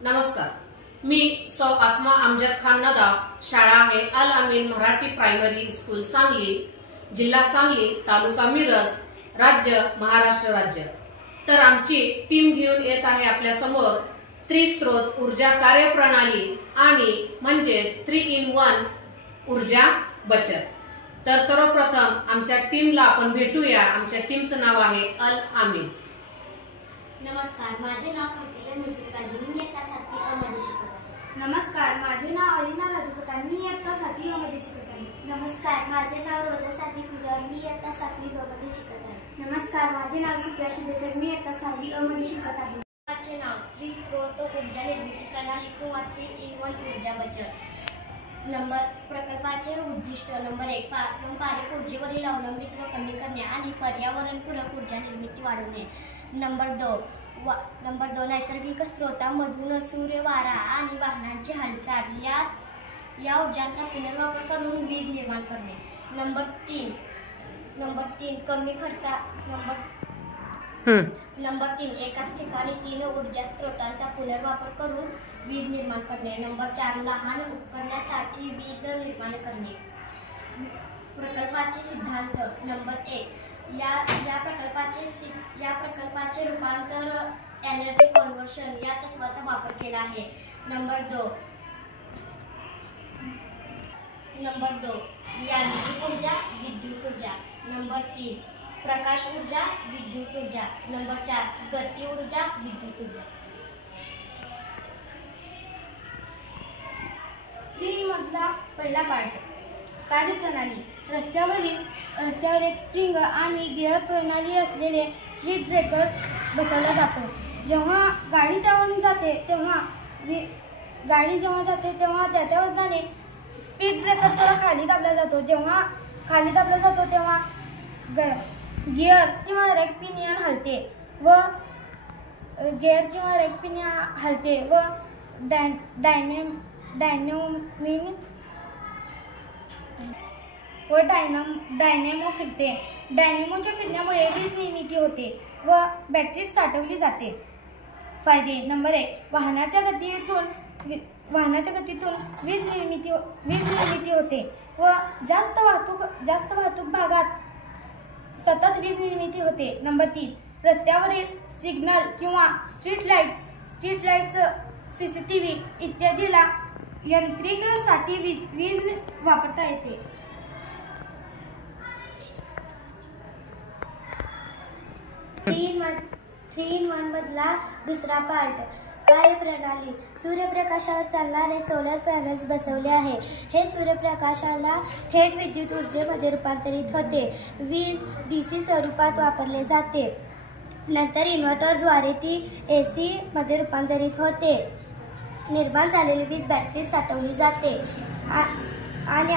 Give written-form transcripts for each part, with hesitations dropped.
नमस्कार, मी सौ आसमा अमजद खान नदाफ, शाळा आहे अल अमीन मराठी प्रायमरी स्कूल सांगली, जिल्हा सांगली, तालुका मिरज, राज्य महाराष्ट्र राज्य। तर आमची टीम घेऊन येत आहे आपल्या समोर त्रिस्त्रोत ऊर्जा कार्यप्रणाली आणि म्हणजेच 3 in 1 ऊर्जा बचत। तर सर्वप्रथम आमच्या टीमला आपण भेटूया। आमच्या टीमचं नाव आहे अल अमीन। नमस्कार, माझे नाव खतिजा मिर्झकाजी, मी इयत्ता 7वी अ मध्ये शिकत आहे। नमस्कार, माझे नाव अलिना राजपुतान, मी इयत्ता 7वी अ मध्ये शिकत आहे। नमस्कार, माझे नाव रोजा सात्विक पुजारी, मी इयत्ता 7वी ब मध्ये शिकत आहे। नमस्कार, माझे नाव सुप्रिया शिदेसर, मी इयत्ता 6वी अ मध्ये शिकत आहे। माझे नाव त्रिस्त्रोत ऊर्जा निर्मिती प्रणाली किंवा 3 in 1 ऊर्जा बचत। प्रकल्पाचे उद्दिष्ट नंबर 1 पारंपरिक ऊर्जेवरील अवलंबित्व कमी करणे आणि पर्यावरणपूरक ऊर्जा निर्मिती वाढवणे। नंबर 2 नैसर्गिक स्रोतांमधून सूर्य, वारा आणि वाहनांची हालचाल या ऊर्जांचा पुनर्वापर करून वीज निर्माण करणे। नंबर 3 कमी खर्चा नंबर 3 एकाच ठिकाणी 3 ऊर्जा स्रोतांचा पुनर्वापर करून वीज निर्माण करणे। नंबर 4 लहान उपकरणासाठी वीज निर्माण करणे। प्रकल्पाचे सिद्धांत नंबर 1 या प्रकल्पाचे रूपांतर एनर्जी कन्व्हर्शन या तत्वाचा वापर केला आहे। नंबर 2 यांत्रिक ऊर्जा, विद्युत ऊर्जा। नंबर 3 प्रकाश ऊर्जा, विद्युत ऊर्जा। नंबर 4 गती ऊर्जा, विद्युत ऊर्जा। 3 मधला पहिला पार्ट कार्यप्रणाली। रस्त्यावर एक स्प्रिंग आणि गिअर प्रणाली असलेले स्पीड ब्रेकर बसवला जातो। जेव्हा गाडी त्यावरून जाते तेव्हा त्याच्या वजनाने स्पीड ब्रेकर थोडा खाली दाबला जातो। जेव्हा खाली दाबला जातो तेव्हा गिअर किंवा रेक पिनियन हलते व डायनॅमो फिरते। डायनॅमोच्या फिरण्यामुळे वीज निर्मिती होते व बॅटरीत साठवली जाते। फायदे नंबर 1 वाहनाच्या गतीतून वीज निर्मिती होते व जास्त वाहतूक भागात सतत वीज निर्मिती होते। नंबर 3 रस्त्यावरील सिग्नल किंवा स्ट्रीट लाईट्स CCTV इत्यादीला यांत्रिकसाठी वीज वापरता येते। 3 in 1 मधला दुसरा पार्ट कार्यप्रणाली। सूर्यप्रकाशावर चालणारे सोलर पॅनल्स बसवले आहे। हे सूर्यप्रकाशाला थेट विद्युत ऊर्जेमध्ये रूपांतरित होते। वीज DC स्वरूपात वापरले जाते। नंतर इन्व्हर्टरद्वारे ती AC मध्ये रूपांतरित होते। निर्माण झालेली वीज बॅटरीत साठवली जाते आणि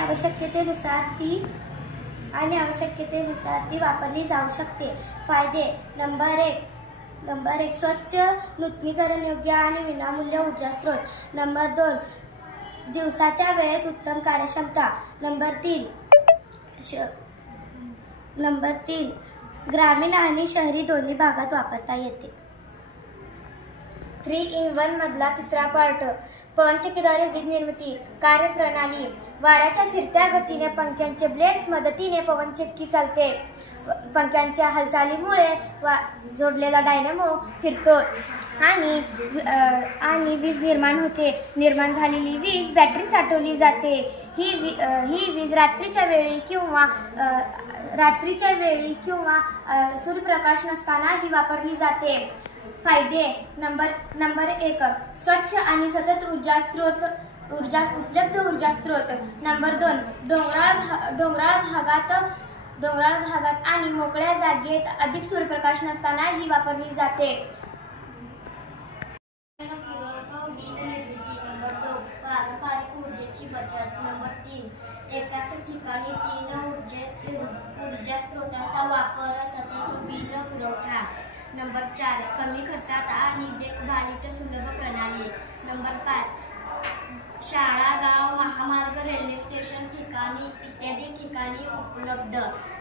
आवश्यकतेनुसार ती वापरली जाऊ शकते। फायदे नंबर 1 स्वच्छ, नूतनीकरण योग्य आणि विनामूल्य ऊर्जा स्रोत। नंबर 2 दिवसाच्या वेळेत उत्तम कार्यक्षमता। नंबर 3 ग्रामीण आणि शहरी दोन्ही भागात वापरता येते। 3 in 1 मधला तिसरा पार्ट पवनचक्कीद्वारे वीज निर्मिती कार्यप्रणाली। वाऱ्याच्या फिरत्या गतीने पंख्यांच्या ब्लेड्स मदतीने पवनचक्की चालते। पंख्यांच्या हालचालीमुळे जोडलेला डायनॅमो फिरतो आणि वीज निर्माण होते। निर्माण झालेली वीज बॅटरीत साठवली जाते। ही वीज रात्रीच्या वेळी किंवा सूर्यप्रकाश नसताना ही वापरली जाते। फायदे नंबर 1 स्वच्छ आणि सतत उपलब्ध ऊर्जा स्रोत। नंबर 2 डोंगराळ भागात आणि मोकळ्या जागेत अधिक सूर्यप्रकाश नसताना ही वापरली जाते। वीज निर्मिती। नंबर 2 पारंपरिक ऊर्जेची बचत। नंबर 3 एकाच ठिकाणी 3 ऊर्जा स्रोतांचा वापर, सतत वीज पुरवठा। नंबर 4 कमी खर्चात आणि देखभालीत सुलभ प्रणाली। नंबर 5 शाळा, गाव, महामार्ग, रेल्वे स्टेशन इत्यादी ठिकाणी उपलब्ध।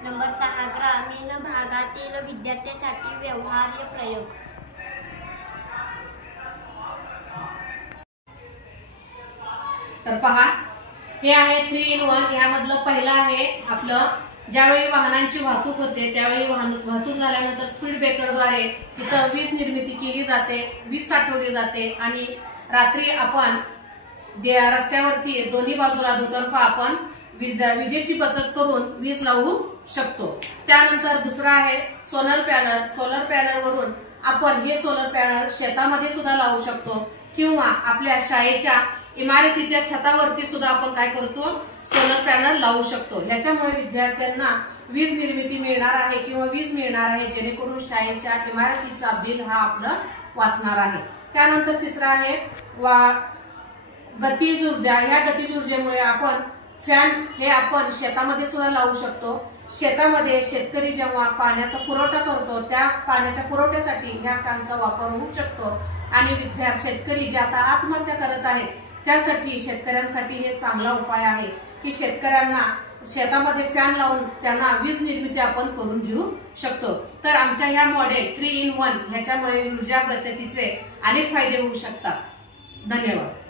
नंबर 6 ग्रामीण भागातील विद्यार्थ्यांसाठी व्यवहार्य प्रयोग। तर पहा, हे आहे 3 in 1. यामधलं पहिलं आहे आपलं, ज्यावेळी वाहनांची वाहतूक होते त्यावेळी वाहतूक झाल्यानंतर स्पीड ब्रेकरद्वारे तिथं वीज निर्मिती केली जाते, वीज साठवली जाते आणि रात्री आपण रस्त्यावरती दोन्ही बाजूला दुतर्फा आपण विजेची बचत करून वीज लावू शकतो. त्यानंतर दुसरा आहे सोलर पॅनल. सोलर पॅनल वरून आपण हे सोलर पॅनल शेतामध्ये सुद्धा लावू शकतो किंवा आपल्या शाळेच्या इमारतीच्या छतावरती सुद्धा आपण काय करतो, सोलर पॅनल लावू शकतो. याच्यामुळे विद्यार्थ्यांना वीज निर्मिती मिळणार आहे किंवा वीज मिळणार आहे, जेणेकरून शाळेच्या इमारतीचा बिल हा आपलं वाचणार आहे. त्यानंतर तिसरा आहे गतिज ऊर्जा. ह्या गतिज ऊर्जेमुळे आपण फॅन हे आपण शेतामध्ये सुद्धा लावू शकतो. शेतामध्ये शेतकरी जेव्हा पाण्याचा पुरवठा करतो त्या पाण्याच्या पुरवठ्यासाठी ह्या फॅनचा वापर होऊ शकतो आणि शेतकरी जे आता आत्महत्या करत आहेत त्यासाठी शेतकऱ्यांसाठी हे चांगला उपाय आहे की शेतकऱ्यांना शेतामध्ये फॅन लावून त्यांना वीज निर्मिती आपण करून घेऊ शकतो. तर आमच्या ह्या मॉडेल 3 in 1 ह्याच्यामुळे ऊर्जा बचतीचे अनेक फायदे होऊ शकतात. धन्यवाद.